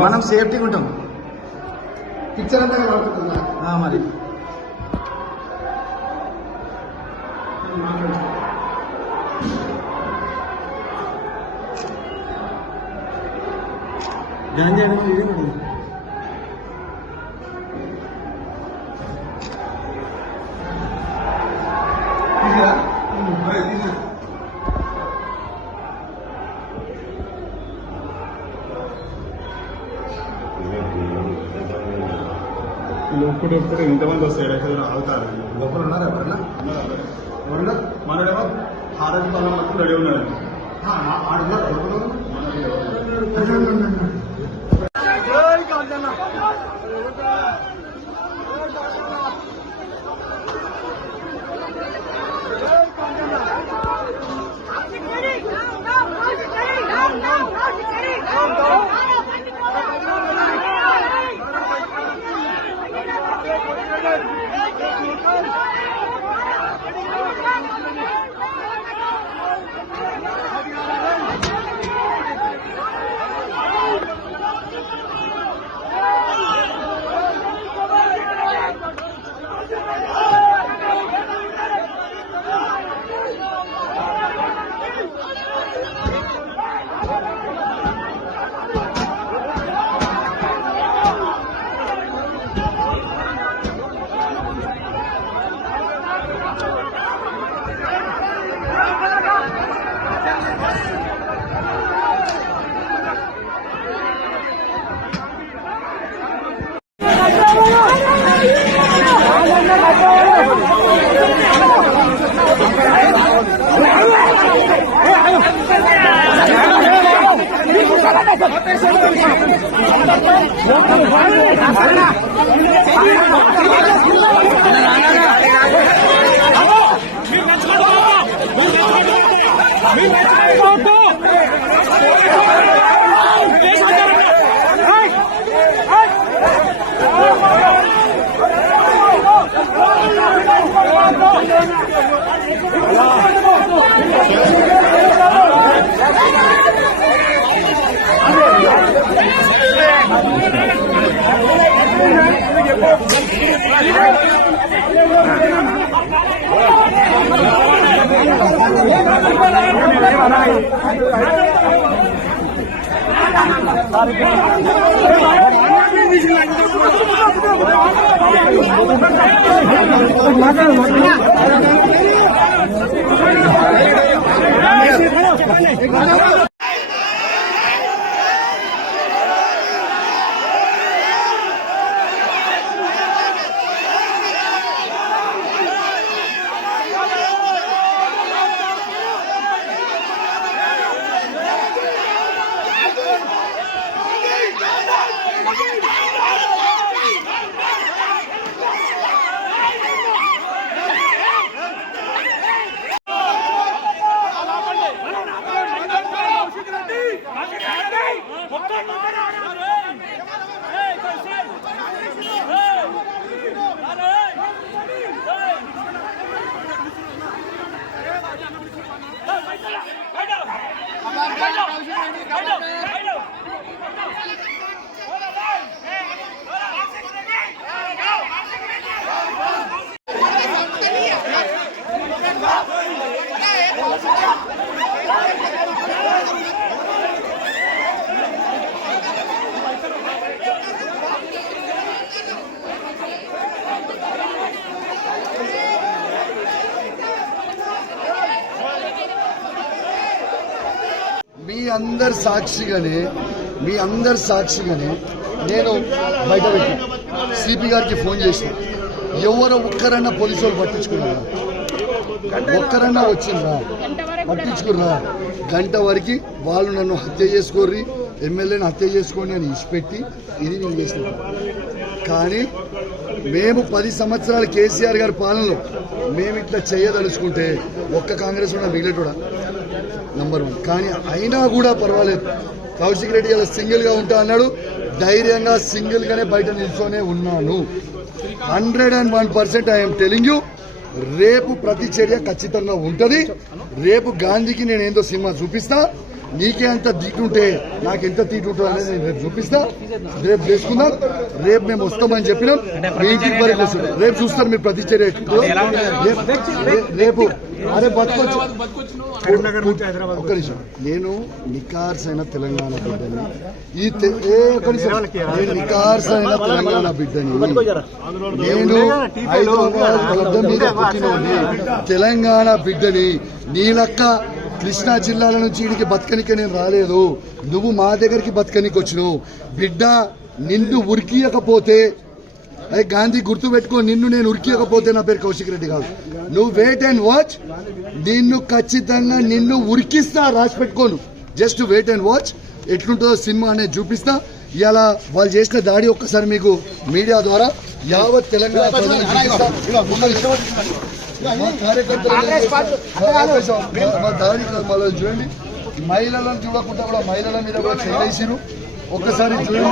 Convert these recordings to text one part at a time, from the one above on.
మనం సేఫ్టీగా ఉంటాం. పిక్చర్ అంతా పడుతుందా మరి లోపల ఇంతమంది వస్తాయి ఆగుతారు. లోపల ఉన్నారా ఎవరన్నా? మనడేమో హారతి పాలన రెడీ ఉన్నారు. మీ అందరి సాక్షిగానే నేను బయట పెట్టి సిపి గారికి ఫోన్ చేసిన. ఎవరో ఒక్కరన్నా పోలీసు వాళ్ళు పట్టించుకున్నారా? ఒక్కరన్నా వచ్చిండ్రా? పట్టించుకుర్రా? గంట వరకు వాళ్ళు నన్ను హత్య చేసుకోర్రి, ఎమ్మెల్యేని హత్య చేసుకోండి అని ఇచ్చిపెట్టి ఇది నేను చేసిన. కానీ మేము 10 సంవత్సరాలు కేసీఆర్ గారి పాలనలో మేము ఇట్లా చేయదలుచుకుంటే ఒక్క కాంగ్రెస్ ఉన్న మిగిలేటోడా? నంబర్ 1. కానీ అయినా కూడా పర్వాలేదు, కౌశిక్ రెడ్డి ఇలా సింగిల్గా ఉంటా అన్నాడు. ధైర్యంగా సింగిల్గానే బయట నిల్చొనే ఉన్నాను. 101% ఐఎమ్ టెలింగ్ యూ. రేపు ప్రతి చర్య ఖచ్చితంగా ఉంటుంది. రేపు గాంధీకి నేను ఏందో సినిమా చూపిస్తా. నీకే అంత తీటుంటే నాకు ఎంత తీటుంటుంది అనేది నేను రేపు చూపిస్తా. రేపు చేసుకుందాం. రేపు మేము వస్తామని చెప్పినాం. మీ ఇంటికి వరకు వస్తుంది. రేపు చూస్తారు మీరు ప్రతిచర్య ఎట్లుందో. రేపు అరే బతకొచ్చు. ఒక్క నిమిషం. నేను నికార్సైన తెలంగాణ బిడ్డని. నేను నికార్సైన తెలంగాణ బిడ్డని. నేను హైదరాబాద్ గడ్డ మీద పుట్టినోడిని. తెలంగాణ బిడ్డని. నీ లెక్క కృష్ణా జిల్లాల నుంచి ఇడికి బతకనికి నేను రాలేదు. నువ్వు మా దగ్గరికి బతకనికి వచ్చినావు బిడ్డ. నిన్ను ఉరికియకపోతే గాంధీ గుర్తు పెట్టుకో, నిన్ను నేను ఉరికియకపోతే నా పేరు కౌశిక్ రెడ్డి కాదు. నువ్వు వెయిట్ అండ్ వాచ్. నిన్ను ఖచ్చితంగా నిన్ను ఉరికిస్తా. రాసి పెట్టుకోను. Just wait and watch. ఎట్లుంటుందో సినిమా అనేది చూపిస్తా. ఇలా వాళ్ళు చేసిన దాడి ఒక్కసారి మీకు మీడియా ద్వారా యావత్ తెలంగాణ ప్రజలకు చూపిస్తా. మా కార్యకర్తలు మా దాడి మళ్ళీ చూడండి. మహిళలను చూడకుండా కూడా మహిళల మీద కూడా చేసిరు. ఒక్కసారి చూడండి.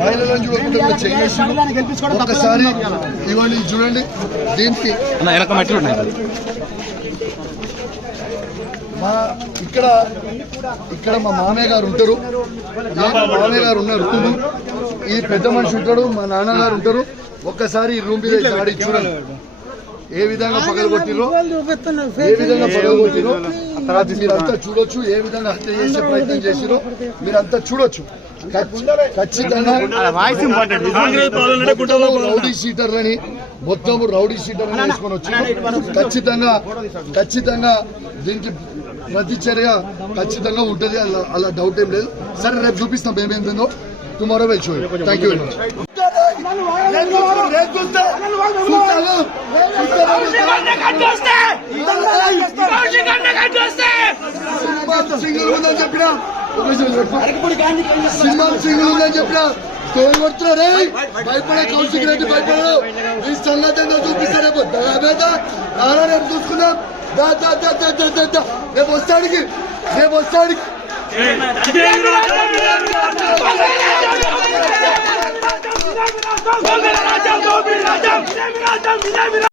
మహిళలను చూడకుండా కూడా చేసిరు. ఒక్కసారి ఇవన్నీ చూడండి. దీనికి మా ఇక్కడ మా మామయ్య గారు ఉంటారు. మా మామయ్య గారు ఉన్నారు. ఈ పెద్ద మనిషి ఉంటాడు. మా నాన్నగారు ఉంటారు. ఒక్కసారి ఈ రూమ్ మీద దాడి చూడండి. ఏ విధంగా పగలగొట్టిరో మీరంతా చూడొచ్చు. ఏ విధంగా హత్య చేసే ప్రయత్నం చేసిరో మీరంతా చూడొచ్చు. ఖచ్చితంగా రౌడీ షీటర్లని మొత్తం రౌడీ షీటర్లని వేసుకొని వచ్చి ఖచ్చితంగా దీనికి ప్రతిచర్య ఖచ్చితంగా ఉంటుంది. అలా డౌట్ ఏం లేదు. సరే రేపు చూపిస్తాం ఏమేందో. Tomorrow will show you. Thank you very much. Single ఉందని చెప్పినా సింగిల్ ఉందని చెప్పినా తోలు కొడుతున్నా. రే భయపడే కౌశిక్ రెడ్డి భయపడదు. ఈ సంగతి చూపిస్తారు. రేపు చూసుకుందాం. రేపు వస్తాడికి